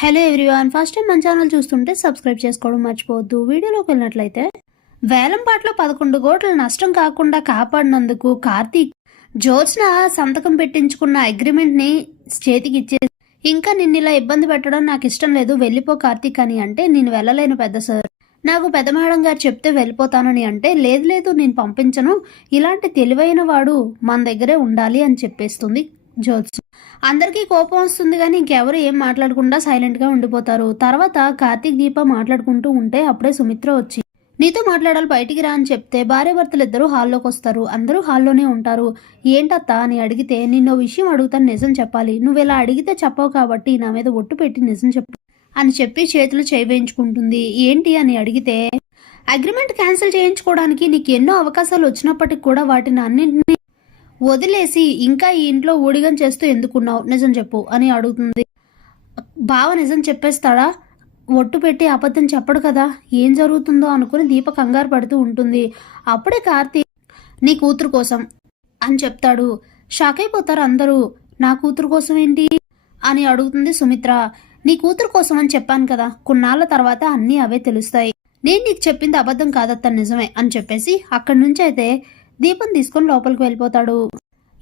Hello everyone first time మన channel చూస్తుంటే subscribe చేసుకోవడం మర్చిపోవద్దు. వీడియోలోకి వెళ్ళినట్లయితే వేలంపాట్లో పదకొండు కోట్ల నష్టం కాకుండా కాపాడినందుకు కార్తీక్ జ్యోత్స్న సంతకం పెట్టించుకున్న అగ్రిమెంట్ని చేతికి ఇచ్చే ఇంకా నిన్ను ఇలా ఇబ్బంది పెట్టడం నాకు ఇష్టం లేదు వెళ్ళిపో కార్తీక్ అని అంటే నేను వెళ్ళలేను పెద్ద సార్ నాకు పెద్ద మేడం గారు చెప్తే వెళ్ళిపోతానని అంటే లేదు లేదు నేను పంపించను. ఇలాంటి తెలివైన వాడు మన దగ్గరే ఉండాలి అని చెప్పేస్తుంది. జ్యోత్స్ అందరికీ కోపం వస్తుంది కానీ ఇంకెవరు ఏం మాట్లాడకుండా సైలెంట్గా ఉండిపోతారు. తర్వాత కార్తీక్ దీప మాట్లాడుకుంటూ ఉంటే అప్పుడే సుమిత్ర వచ్చి నీతో మాట్లాడాలి బయటికి రా అని చెప్తే భార్య భర్తలు ఇద్దరు హాల్లోకి వస్తారు. అందరూ హాల్లోనే ఉంటారు. ఏంటత్తా అని అడిగితే నిన్నో విషయం అడుగుతాను నిజం చెప్పాలి. నువ్వు ఇలా అడిగితే చెప్పవు కాబట్టి నా మీద ఒట్టు పెట్టి నిజం చెప్పు అని చెప్పి చేతులు చేయి ఏంటి అని అడిగితే అగ్రిమెంట్ క్యాన్సిల్ చేయించుకోవడానికి నీకు ఎన్నో అవకాశాలు వచ్చినప్పటికి కూడా వాటిని అన్నింటినీ వదిలేసి ఇంకా ఈ ఇంట్లో ఊడిగం చేస్తూ ఎందుకున్నావు? నిజం చెప్పు అని అడుగుతుంది. బావ నిజం చెప్పేస్తాడా? ఒట్టు పెట్టి అబద్ధం చెప్పడు కదా? ఏం జరుగుతుందో అనుకుని దీప కంగారు పడుతూ ఉంటుంది. అప్పుడే కార్తీ నీ కూతురు కోసం అని చెప్తాడు. షాక్ అయిపోతారు అందరూ. నా కూతురు కోసం ఏంటి? అని అడుగుతుంది సుమిత్ర. నీ కూతురు కోసం అని చెప్పాను కదా. కొన్నాళ్ళ తర్వాత అన్నీ అవే తెలుస్తాయి. నేను నీకు చెప్పింది అబద్ధం కాదత్త నిజమే అని చెప్పేసి అక్కడి నుంచి అయితే దీపం తీసుకొని లోపలికి వెళ్ళిపోతాడు.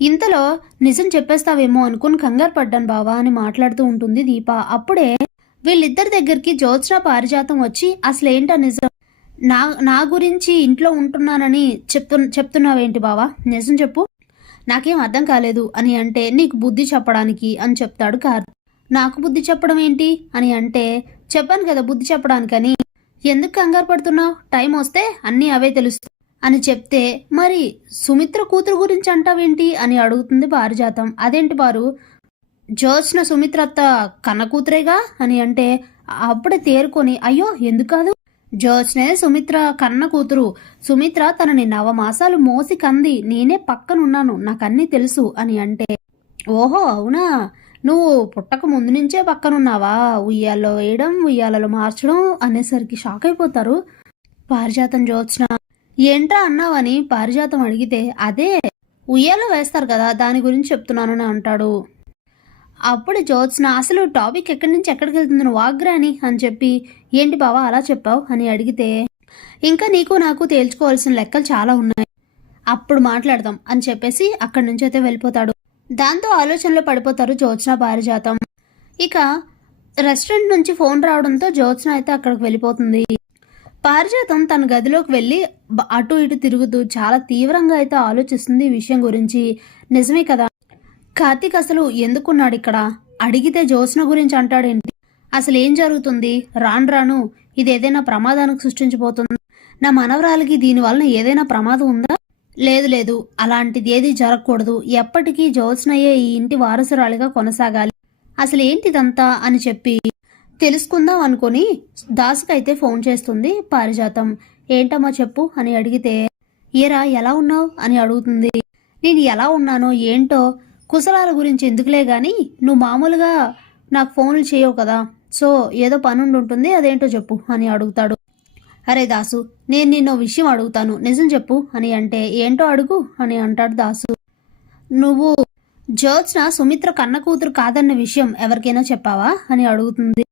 ఇంతలో నిజం చెప్పేస్తావేమో అనుకుని కంగారు పడ్డాను బావా అని మాట్లాడుతూ ఉంటుంది దీప. అప్పుడే వీళ్ళిద్దరి దగ్గరికి జ్యోత్స్న పారిజాతం వచ్చి అసలు ఏంటో నిజం? నా నా గురించి ఇంట్లో ఉంటున్నానని చెప్తు చెప్తున్నావేంటి బావా? నిజం చెప్పు. నాకేం అర్థం కాలేదు అని అంటే నీకు బుద్ధి చెప్పడానికి అని చెప్తాడు కార్ నాకు బుద్ధి చెప్పడం ఏంటి? అని అంటే చెప్పాను కదా బుద్ధి చెప్పడానికని. ఎందుకు కంగారు పడుతున్నావు? టైం వస్తే అన్నీ అవే తెలుస్తాయి. అని చెప్తే మరి సుమిత్ర కూతురు గురించి అంటావేంటి? అని అడుగుతుంది పారిజాతం. అదేంటి వారు సుమిత్ర సుమిత్రత్త కన్న కూతురేగా? అని అంటే అప్పుడే తేరుకొని అయ్యో ఎందుకు కాదు? జ్యోత్స్నే సుమిత్ర కన్న కూతురు. సుమిత్ర తనని నవమాసాలు మోసి కంది. నేనే పక్కనున్నాను. నాకన్నీ తెలుసు. అని అంటే ఓహో అవునా? నువ్వు పుట్టక ముందు నుంచే పక్కనున్నావా? ఉయ్యాలలో వేయడం ఉయ్యాలలో మార్చడం అనేసరికి షాక్ అయిపోతారు పారిజాతం జ్యోత్స్న ఏంట్రా అన్నావని పారిజాతం అడిగితే అదే ఉయ్యాలో వేస్తారు కదా దాని గురించి చెప్తున్నానని అంటాడు. అప్పుడు జ్యోత్స్న అసలు టాపిక్ ఎక్కడి నుంచి ఎక్కడికి వెళ్తుందని వాగ్రాని అని చెప్పి ఏంటి బావా అలా చెప్పావు? అని అడిగితే ఇంకా నీకు నాకు తేల్చుకోవాల్సిన లెక్కలు చాలా ఉన్నాయి. అప్పుడు మాట్లాడదాం అని చెప్పేసి అక్కడి నుంచి అయితే వెళ్ళిపోతాడు. దాంతో ఆలోచనలో పడిపోతారు జ్యోత్స్న పారిజాతం. ఇక రెస్టారెంట్ నుంచి ఫోన్ రావడంతో జ్యోత్స్న అయితే అక్కడికి వెళ్ళిపోతుంది. పారిజాతం తన గదిలోకి వెళ్ళి అటు ఇటు తిరుగుతూ చాలా తీవ్రంగా అయితే ఆలోచిస్తుంది ఈ విషయం గురించి. నిజమే కదా? కార్తీక్ అసలు ఎందుకున్నాడు ఇక్కడ? అడిగితే జ్యోత్స్న గురించి అంటాడేంటి? అసలు ఏం జరుగుతుంది? రాను రాను ఇది ఏదైనా ప్రమాదానికి సృష్టించబోతుంది. నా మనవరాలకి దీనివల్ల ఏదైనా ప్రమాదం ఉందా? లేదు లేదు. అలాంటిది ఏది జరగకూడదు. ఎప్పటికీ జ్యోత్స్నయే ఈ ఇంటి వారసురాలిగా కొనసాగాలి. అసలు ఏంటిదంతా అని చెప్పి తెలుసుకుందాం అనుకుని దాసుకైతే ఫోన్ చేస్తుంది పారిజాతం. ఏంటమ్మా చెప్పు అని అడిగితే ఏరా ఎలా ఉన్నావు? అని అడుగుతుంది. నేను ఎలా ఉన్నానో ఏంటో కుశలాల గురించి ఎందుకులే గాని నువ్వు మామూలుగా నాకు ఫోన్లు చేయవు కదా. సో ఏదో పనుండి ఉంటుంది అదేంటో చెప్పు అని అడుగుతాడు. అరే దాసు నేను నిన్న విషయం అడుగుతాను. నిజం చెప్పు అని అంటే ఏంటో అడుగు అని అంటాడు దాసు. నువ్వు జ్యోత్స్న సుమిత్ర కన్న కూతురు కాదన్న విషయం ఎవరికైనా చెప్పావా? అని అడుగుతుంది.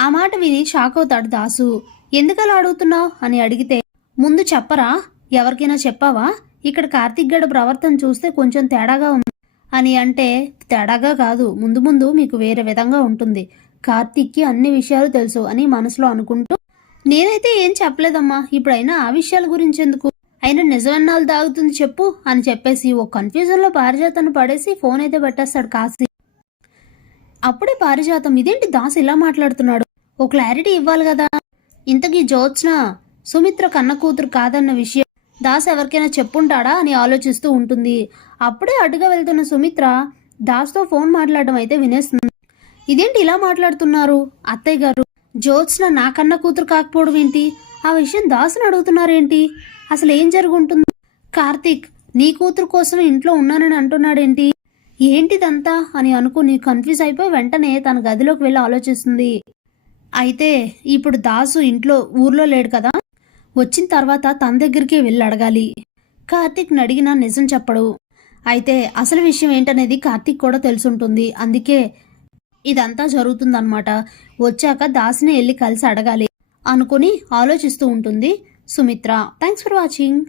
ఆ మాట విని షాక్ అవుతాడు దాసు. ఎందుకలా అడుగుతున్నావు? అని అడిగితే ముందు చెప్పరా? ఎవరికైనా చెప్పావా? ఇక్కడ కార్తిక్ గడ ప్రవర్తన చూస్తే కొంచెం తేడాగా ఉంది. అని అంటే తేడాగా కాదు. ముందు ముందు మీకు వేరే విధంగా ఉంటుంది. కార్తిక్కి అన్ని విషయాలు తెలుసు అని మనసులో అనుకుంటూ నేనైతే ఏం చెప్పలేదమ్మా. ఇప్పుడైనా ఆ విషయాల గురించి ఎందుకు? అయినా నిజమన్నాళ్ళు దాగుతుంది చెప్పు అని చెప్పేసి ఓ కన్ఫ్యూజన్లో పారిజాతను పడేసి ఫోన్ అయితే పెట్టేస్తాడు కాశీ. అప్పుడే పారిజాతం ఇదేంటి దాస్ ఇలా మాట్లాడుతున్నాడు? ఓ క్లారిటీ ఇవ్వాలి కదా. ఇంతకీ జ్యోత్స్న సుమిత్ర కన్న కూతురు కాదన్న విషయం దాస్ ఎవరికైనా చెప్పుంటాడా అని ఆలోచిస్తూ ఉంటుంది. అప్పుడే అటుగా వెళ్తున్న సుమిత్ర దాస్తో ఫోన్ మాట్లాడడం అయితే వినేస్తుంది. ఇదేంటి ఇలా మాట్లాడుతున్నారు? అత్తయ్య గారు జ్యోత్స్న నా కన్న కూతురు కాకపోవడం ఏంటి? ఆ విషయం దాసుని అడుగుతున్నారేంటి? అసలు ఏం జరుగుంటుంది? కార్తీక్ నీ కూతురు కోసం ఇంట్లో ఉన్నానని అంటున్నాడేంటి? ఏంటిదంతా? అని అనుకుని కన్ఫ్యూజ్ అయిపోయి వెంటనే తన గదిలోకి వెళ్ళి ఆలోచిస్తుంది. అయితే ఇప్పుడు దాసు ఇంట్లో ఊర్లో లేడు కదా. వచ్చిన తర్వాత తన దగ్గరికే వెళ్ళి అడగాలి. కార్తీక్ని అడిగినా నిజం చెప్పడు. అయితే అసలు విషయం ఏంటనేది కార్తీక్ కూడా తెలుసుంటుంది. అందుకే ఇదంతా జరుగుతుందన్నమాట. వచ్చాక దాసిని వెళ్ళి కలిసి అడగాలి అనుకుని ఆలోచిస్తూ ఉంటుంది సుమిత్ర. Thanks for watching.